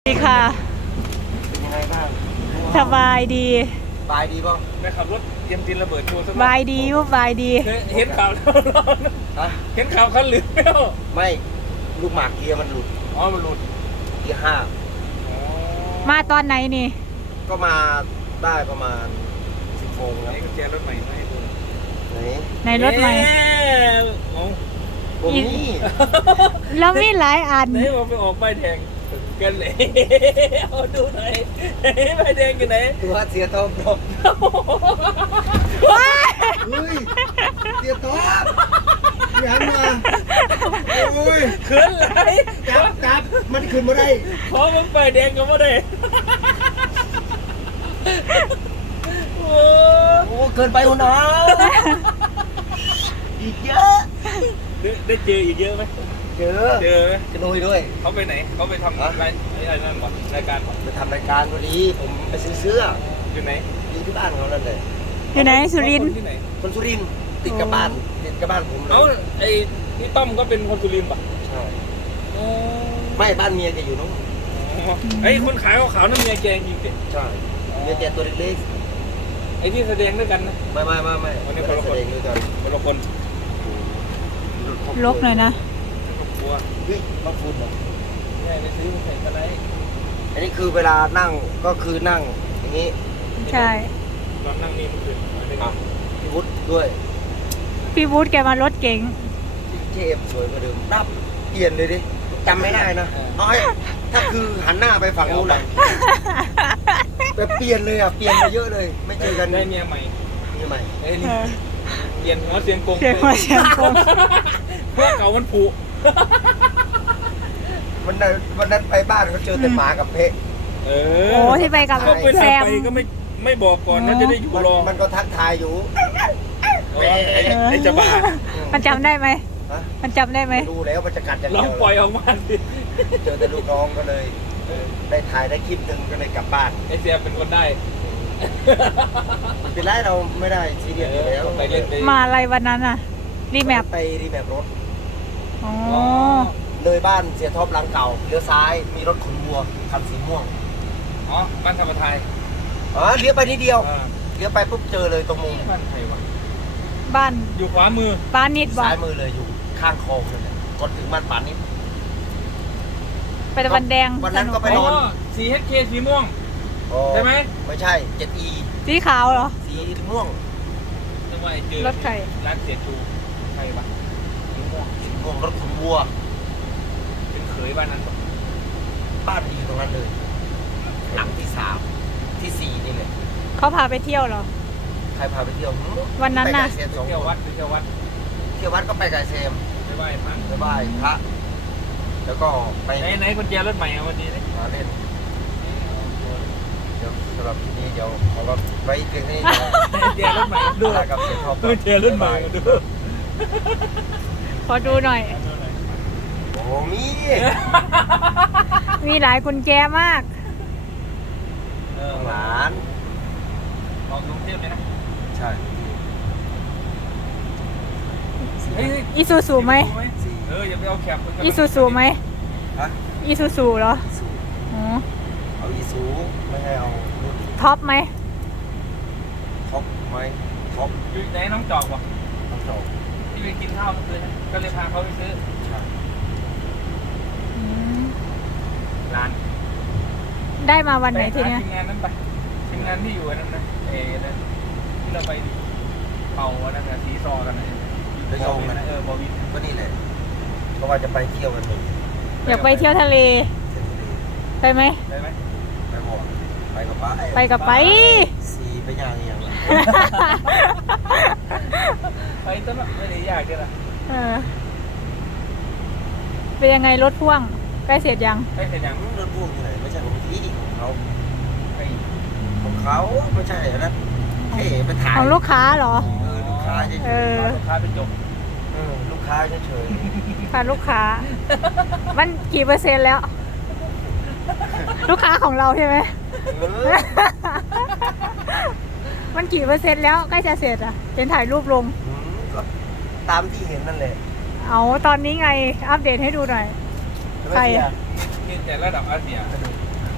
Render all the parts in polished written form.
ดีค่ะเป็นยังไงบ้างสบายดีสบายดีป่ะไปขับรถเตรียมดินระเบิดโชว์สักบายดียุบบายดีเห็นข่าวแล้วฮะเห็นข่าวคันเหลืองแล้วไม่ลูกหมากเกียร์มันหลุดอ๋อมันหลุดเกียร์ห้าอ๋อมาตอนไหนนี่ก็มาได้ประมาณ10 โมงไหนแล้วกุญแจรถใหม่มาให้ดูไหนในรถใหม่เอ๊ะเอาผมนี่แล้วมีหลายอันไหนบอกไปออกใบแดงกันเลยเอาดูหน่อยใบแดงกันไหนตัวเสียทองบอกเฮ้ยเสียทองยังมาโอ้ยเขินไหลจับมันขึ้นมาได้ขอมันใบแดงก็ไม่ได้โอ้โอ้เกินไปหัวหนาวอีกเยอะได้เจออีกเยอะไหมเจอเจอไหมจะนุยด้วยเขาไปไหนเขาไปทำอะไรนั่นก่อนรายการก่อนไปทำรายการวันนี้ผมไปซื้อเสื้ออยู่ไหนอยู่ที่บ้านเขานั่นเลยอยู่ไหนสุรินทร์ที่ไหนคนสุรินทร์ติดกับบ้านผมเลยเอ้าไอ้พี่ต้อมก็เป็นคนสุรินทร์ป่ะใช่อ๋อไม่บ้านเมียแกอยู่นู้นไอ้คนขายขาวๆนั่นเมียแกจริงๆดิใช่เมียแกตัวเล็กไอ้ที่แสดงด้วยกันนะๆไม่วันนี้ไม่คนละคนแสดงด้วยกันคนละคนลกหน่อยนะกลัวเฮ้ยต้องพูดเหรอเนี่ยไปซื้อมาใส่กันไรอันนี้คือเวลานั่งก็คือนั่งอย่างนี้ใช่ตอนนั่งนี่มันคืออะไรกันพี่วุฒิด้วยพี่บูธแกมารถเก๋งเจมสวยกว่าเดิมนับเปลี่ยนเลยดิจำไม่ได้นะเอาให้ถ้าคือหันหน้าไปฝั่งนู้นเลยแบบเปลี่ยนเลยอ่ะเปลี่ยนไปเยอะเลย ไม่เจอกันได้เมียใหม่นี่ใหม่ไอ้เอนี่อเปลี่ยนหัวเสียงกงเสียงหัวเสียงกงเพื่อเก่ามันผุวันนั้นไปบ้านก็เจอแต่หมากับเพะเอโอ้ที่ไปกับเขาไปแซทำมไปก็ไม่บอกก่อนว่าจะได้อยู่รอมันก็ทักทายอยู่ไอ้จะบ้ามันจำได้ไหมฮะมันจำได้ไหมดูแล้วมันจะกัดอย่างลอเดีงยวปล่อยออกมาสิเจอแต่ลูกน้องก็เลยได้ถ่ายได้คลิปหนึ่งก็เลยกลับบ้านไอ้เสียเป็นคนได้เป็นไรเราไม่ได้ซีเรียสอยู่แล้วไปเล่นไปมาอะไรวันนั้นอะรีแมปไปรีแมปรถอ๋อเลยบ้านเสียท็อปหลังเก่าเลี้ยวซ้ายมีรถขนวัวคันสีม่วงอ๋อบ้านธรรมไทยอ๋อเลี้ยวไปนิดเดียวเลี้ยวไปปุ๊บเจอเลยตรงมุมบ้านใครวะบ้านอยู่ขวามือบ้านนิดบอกซ้ายมือเลยอยู่ข้างคลองเลยเนี่ยก่อนถึงบ้านป่านนิดไปตะวันแดงวันนั้นก็ไปอ๋อ 4HK สีม่วง ใช่ไหมไม่ใช่ 7E สีขาวเหรอสีม่วงนึกว่าไอ้เจอรถใครร้านเสียจูใครวะสีม่วงสีม่วงรถขนวัวเป็นเขยบ้านนั้นปะบ้านอยู่ตรงนั้นเลย หลังที่3ที่4นี่แหละเขาพาไปเที่ยวเหรอใครพาไปเที่ยววันนั้นน่ะไปกับเซมสองเที่ยวควัดนไปเที่ยววัดเที่ยววัดก็ไปกับเซมไปไหว้พระไปไหว้พระแล้วก็ไปไหนกุญแจรถใหม่อะวันนี้นี่มาเล่นเดี๋ยวสำหรับที่นี้เดี๋ยวขอไว้เพียงนี้กุญแจรถใหม่ดูลากับเสียท็อปกุญแจรถใหม่ดูขอดูหน่อยโอ้มีมีหลายกุญแจมากหลานออกกรุงเทพเลยนะใช่เฮ้ยอีซูซูไหมอย่าไปเอาแคปอีซูซูไหมฮะอีซูซูเหรออ๋อเอาอีซูไม่ให้เอารุ่นท็อปไหมท็อปไหมท็อปอยู่ไหนน้องจอกวะต้องจบที่ไปกินข้าวเมื่อคืนนะก็เลยพาเขาไปซื้อใช่อืมร้านได้มาวันไหนทีเนี้ยทีมงานนั้นไปทีมงานที่อยู่อันนั้นนะนั่นที่เราไปเป่าอันนั้นนะสีซอกันนะระยองนะบอวินก็นี่แหละเพราะว่าจะไปเที่ยวกันหนึ่งอยากไปเที่ยวทะเลเที่ยวทะเลไปไหมได้ไหมไปบ่ไปกับป้าไปกับไปสีไปย่างอย่างไรไปตลอดไม่ได้ยากเลยล่ะเออเป็นยังไงรถพ่วงใกล้เสร็จยังไปเสร็จยังรถพ่วงที่ไหนไม่ใช่ของที่ของเขาไปของเขาไม่ใช่อันนั้นแค่ไปถ่ายของลูกค้าเหรอลูกค้าเฉยเออลูกค้าไปจบลูกค้าเฉยพาลูกค้า มันกี่เปอร์เซ็นต์แล้ว ลูกค้าของเราใช่ไหม มันกี่เปอร์เซ็นต์แล้วใกล้จะเสร็จอ่ะเห็นถ่ายรูปลงก็ตามที่เห็นนั่นแหละเอาตอนนี้ไง อัปเดตให้ดูหน่อย ใครอะนี่แต่ระดับอาเซียน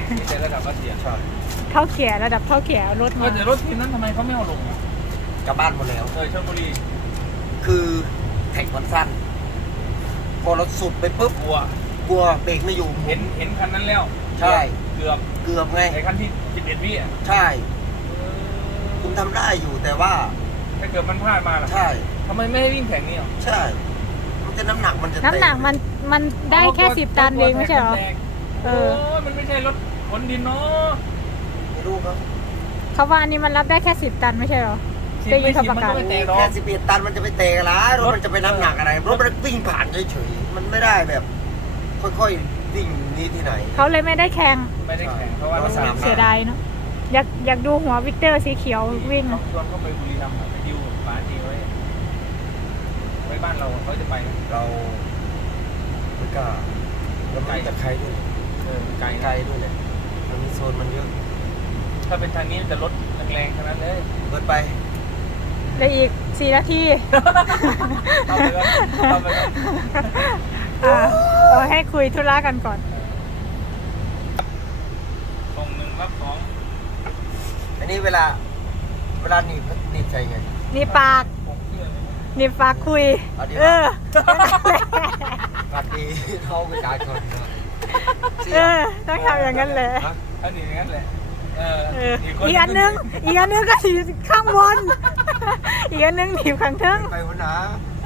มีแต่ระดับรัสเซียใช่เท่าแก่ระดับเท่าแก่เอารถมาแต่รถทีนั้นทำไมเขาไม่เอาลงอ่ะกลับบ้านหมดแล้วชลบุรีคือแท็กมันสั้น พอเราสุดไปปุ๊บกลัวกลัวเบรกไม่อยู่เห็นคันนั้นแล้วใช่เกือบเกือบไงไอ้คันที่11วิอ่ะใช่ คุณทำได้อยู่แต่ว่าถ้าเกิดมันพลาดมาล่ะใช่ทำไมไม่ให้วิ่งแข่งนี่อ่ะใช่ มันจะน้ำหนักมันจะน้ำหนักมันได้แค่10 ตันเองไม่ใช่เหรอเออมันไม่ใช่รถขนดินเนาะไม่รู้ครับเขาว่าอันนี้มันรับได้แค่10 ตันไม่ใช่เหรอ ได้ยินเขาประกาศมันไม่แตกหรอแค่ก 11 ตันมันจะไปเตะกันละรถมันจะไปน้ำหนักอะไร รถมันวิ่งผ่านเฉยๆ มันไม่ได้แบบ ค่อยๆวิ่งนี้ที่ไหนเขาเลยไม่ได้แข่งไม่ได้แข่งเพราะว่าเราสนามเสียดายเนาะอยากดูหัววิกเตอร์สีเขียววิ่งเขาชวนเขาไปบุรีรัมย์ไปดิวปาจีไว้บ้านเราเขาจะไปนะเราไม่กล้าเราไม่จะใครด้วยไกลไกลด้วยเลยมันมีโซนมันเยอะถ้าเป็นทางนี้จะรถแรงๆเท่านั้นเลยเกินไปเลยอีก4 นาทีทำไปแล้วทำไปแล้วเราให้คุยธุระกันก่อนส่งหนึ่งรับสองอันนี้เวลาหนีบใจไงนี่ปากผมเชื่อเลยนะนี่ปากคุยเอาดีวะเออปกติเขาไปจ่ายคนนะเออ ต้องทำอย่างนั้นแหละฮะอันนี้อย่างนั้นแหละเอออีกอันนึงก็ถีบข้างบน อีกอันนึงถีบข้างเทิงไปวะนะ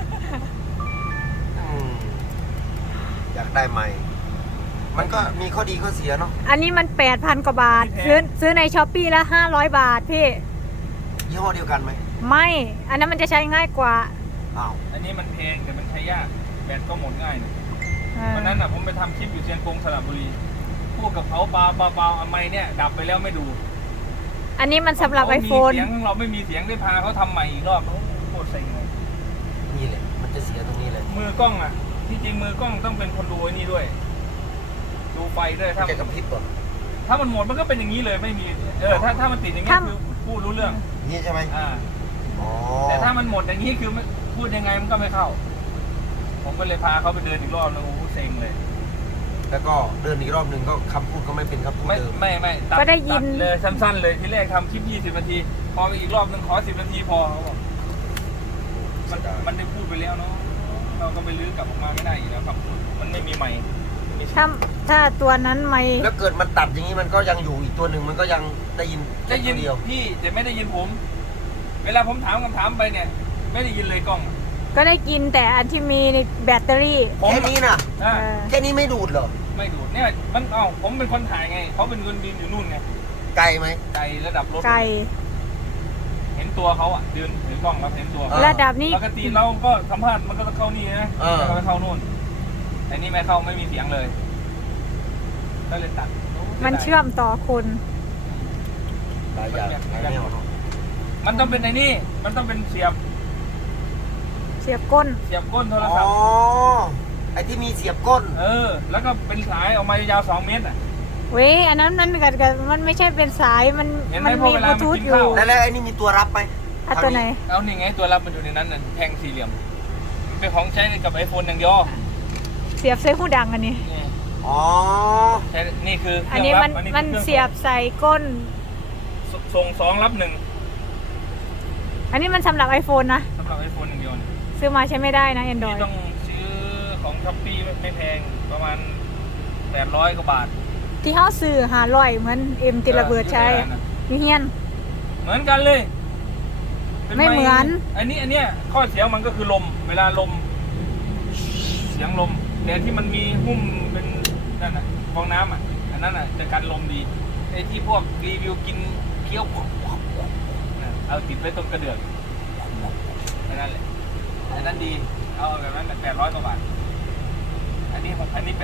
อืมอยากได้ไหมมันก็มีข้อดีข้อเสียเนาะอันนี้มัน 8,000 กว่าบาท ซื้อในช้อปปี้ละ500 บาทพี่ยี่ห้อเดียวกันไหมไม่ อันนั้นมันจะใช้ง่ายกว่าอ้าวอันนี้มันแพงแต่มันใช้ยากแบตก็หมดง่ายนะเออวันนั้นผมไปทำคลิปอยู่เชียงกงสระบุรีพูดกับเขาเบาๆไมค์เนี่ยดับไปแล้วไม่ดูอันนี้มันสำหรับเขามี iPhone เสียงเราไม่มีเสียงได้พาเขาทำใหม่อีกรอบโคตรเซ็งเลยนี่แหละมันจะเสียตรงนี้เลยมือกล้องอ่ะที่จริงมือกล้องต้องเป็นคนดูไอ้นี่ด้วย ดูไฟด้วยถ้าแกกับพริบก่อนถ้ามันหมดมันก็เป็นอย่างนี้เลยไม่มีถ้ามันติดอย่างนี้คือพูดรู้เรื่องนี่ใช่ไหม อ๋อแต่ถ้ามันหมดอย่างนี้คือพูดยังไงมันก็ไม่เข้า ผมก็เลยพาเขาไปเดินอีกรอบแล้วโอ้โหเซ็งเลยแล้วก็เดินอีกรอบหนึ่งก็คำพูดก็ไม่เป็นคำพูดเดิมไม่ตัก็ได้ยินตัเลยสั้นๆเลยที่แรกทำคลิป20 นาที พอไปอีกรอบนึงขอ10 นาทีพอเขาบอกมันได้พูดไปแล้วเนาะเราก็ไปลื้อกลับออกมาไม่ได้อีกแล้วครับมันไม่มีใหม่ถ้าตัวนั้นไม่แล้วเกิดมันตัดอย่างนี้มันก็ยังอยู่อีกตัวหนึ่งมันก็ยังได้ยินได้ยินตัวเดียวพี่แต่ไม่ได้ยินผม เวลาผมถามคำถามไปเนี่ย ไม่ได้ยินเลยกล้องก็ได้กินแต่อันที่มีแบตเตอรี่ผมแค่นี้นะอ่าเออแค่นี้ไม่ดูดเหรอไม่ดูดเนี่ยมันผมเป็นคนถ่ายไงเขาเป็นคนดินอยู่นู่นไงไกลไหมไกลระดับรถไกลเห็นตัวเขาอ่ะเดินถือกล้องแล้วเห็นตัวอ่าระดับนี้ปกติเราก็สัมภาษณ์มันก็ต้องเข้านี่นะเออแล้วก็ไปเข้านู่นแต่นี่ไม่เข้าไม่มีเสียงเลยก็เลยตัดโมันเชื่อมต่อคุณหลายอย่างหลายแนวเนาะมันต้องเป็นไอ้นี่มันต้องเป็นเสียบเสียบก้นก้นโทรอ๋ศัพอท์ไอ้ที่มีเสียบก้นแล้วก็เป็นสายออกมายาว2 เมตรอ่ะเว้ยอันนั้นมันไม่ใช่เป็นสายมันเห็นไหมมันพอมีเวบลาลูทูธมันกินอยู่ข้าวแล้วไอ้นี่มีตัวรับไหมอ่ะตัวไหนเอานี่ไงตัวรับมันอยู่ในนั้นน่ะแท่งสี่เหลี่ยมมันเป็นของใช้กับ iPhone อย่างเดียวเสียบใส่หูดังอันนี้นี่อ๋อใช้นี่คือเคอันรื่องนี้รับมันคือมันครื่องเสียบใส่ก้นส่ง2 รับ 1 อันนี้มันสำหรับ iPhone นะสำหรับ iPhone อย่างเดียวเนี่ยซื้อมาใช้ไม่ได้นะที่ Android ต้องซื้อของช้อปปี้ไม่แพงประมาณ800 กว่าบาทที่เขาซื้อ500เหมือนเอ็มติระเบิดใช้อยู่เฮียนเหมือนกันเลยป็ไม่เหมือนอันเนี้ยข้อเสียมันก็คือลม เวลาลม เสียงลมแต่ที่มันมีหุ้มเป็นนั่นน่ะฟองน้ำอ่ะอันนั้นอ่ะจะกันลมดีไอ้ที่พวกรีวิวกินเคี้ยวน่ะเอาติดไว้ตรงกระเดื่องอันนั้นแหละอันนั้นดีเอาแบบนั้น800 กว่าบาทอันนี้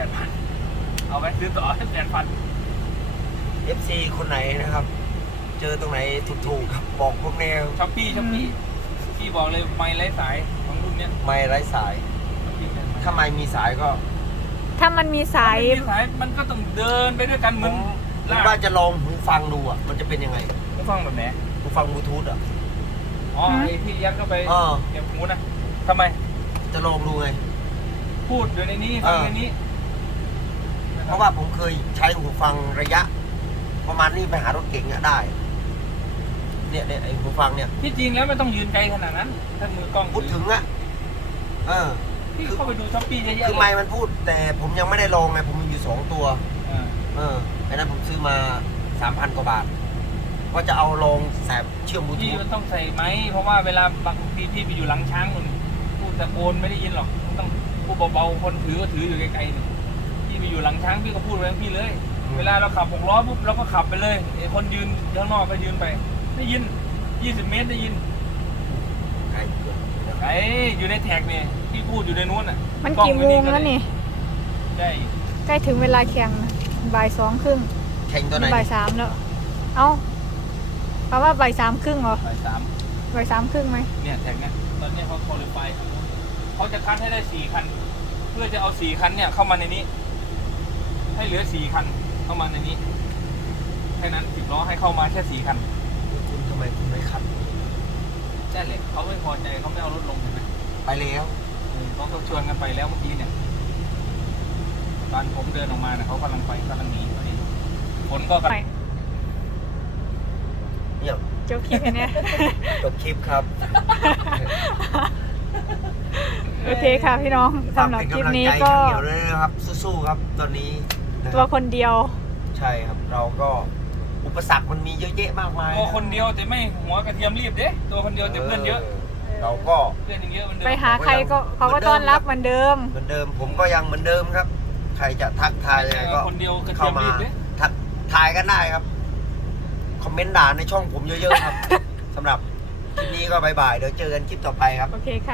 8,000เอาไว้ซื้อต่อ8,000 FC คนไหนนะครับ เจอตรงไหนถูกๆครับบอกพวกแนวช้อปปี้พี่บอกเลยไม้ไร้สายของรุ่นเนี้ยไม่ไร้สาย ถ้าไม่มีสายก็ถ้ามันมีสายถ้าไม่มีสายมันก็ต้องเดินไปด้วยกันเหผมือนมว่าจะลองหูฟังดูอ่ะ มันจะเป็นยังไงหูฟังแบบไหนหูฟังบลูทูธอ่ะอ๋อไอ้ที่ยัดเข้าไปเออเก็บหูนะทำไมจะลองดูไงพูดอยู่ในนี้ฟังในนี้เพราะว่าผมเคยใช้หูฟังระยะประมาณนี้ไปหารถเก๋งได้เนี่ยไอ้หูฟังเนี่ยที่จริงแล้วไม่ต้องยืนไกลขนาดนั้นถ้ามือกล้องพูดถึงอะพี่เข้าไปดูช้อปปี้เยอะๆคือไมค์มันพูดแต่ผมยังไม่ได้ลองไงผมมีอยู่2 ตัว ไอ้นั้นผมซื้อมา 3,000 กว่าบาทว่าจะเอาลองแสบเชื่อมบลูทูพี่ธมันต้องใส่ไหมเพราะว่าเวลาบางทีพี่ไปอยู่หลังช้างนู่นพูดตะโกนไม่ได้ยินหรอกต้องพูดเบาๆคนถือก็ถืออยู่ไกลๆนี่พี่ไปอยู่หลังช้างพี่ก็พูดไว้ของพี่เลย เวลาเราขับ6 ล้อปุ๊บเราก็ขับไปเลยไอ้คนยืนข้างนอกก็ยืนไปได้ยิน20 เมตรได้ยินไอ้เหี้ยไอ้อยู่ในแท็กเนี่ยพี่พูดอยู่ในนู้นอ่ะมันล้อกี่โมงอยู่แล้วนี่ใช่ใกล้ถึงเวลาแข่งนะบ่าย 2:30 แข่งตัวไหนบ่าย 3แล้ว เอ้าเพราะว่าบ่าย 3:30เหรอบ่าย3 บ่าย 3:30ไหมเนี่ยแท็กเนี่ยตอนนี้เขาโคลิฟายเขาจะคัดให้ได้4 คัน เพื่อจะเอา4 คันเนี่ยเข้ามาในนี้ ให้เหลือ4 คันเข้ามาในนี้แค่นั้น10 ล้อให้เข้ามาแค่4 คันคุณทำไมคุณไม่คัดใช่เลยเขาไม่พอใจเขาไม่เอารถลงใช่ไหมไปแล้วเขาก็ชวนกันไปแล้วเมื่อกี้เนี่ยตอนผมเดินออกมาเนี่ยเขากำลังไปกำลังหนีไปฝนก็กำลังไปเนี่ยจบคลิปเนี่ยจบคลิปครับโอเคค่ะพี่น้องสำหรับคลิปนี้ก็ฝากเป็นกำลังใจข้างเดียวด้วยนะครับสู้ๆครับตอนนี้นะคตัวรับคนเดียวใช่ครับเราก็อุปสรรคมันมีเยอะแยะมากมายตัวคนเดียวแต่ไม่หัวกระเทียมรีบเด้ตัวคนเดียวแต่เพื่อนเยอะเราก็เพื่อนยังเยอะเหมือนเดิมไปหาใครก็เขาก็ต้อนรับเหมือนเดิมเหมือนเดิมผมก็ยังเหมือนเดิมครับ ใครจะทักทายยังไงก็คนเดียวกระเทีเข้ายมมารีบเด้ทักทายกันได้ครับคอมเมนต์ด่าในช่องผมเยอะๆครับสำหรับคลิปนี้ก็บายบายเดี๋ยวเจอกันคลิปต่อไปครับโอเคค่ะ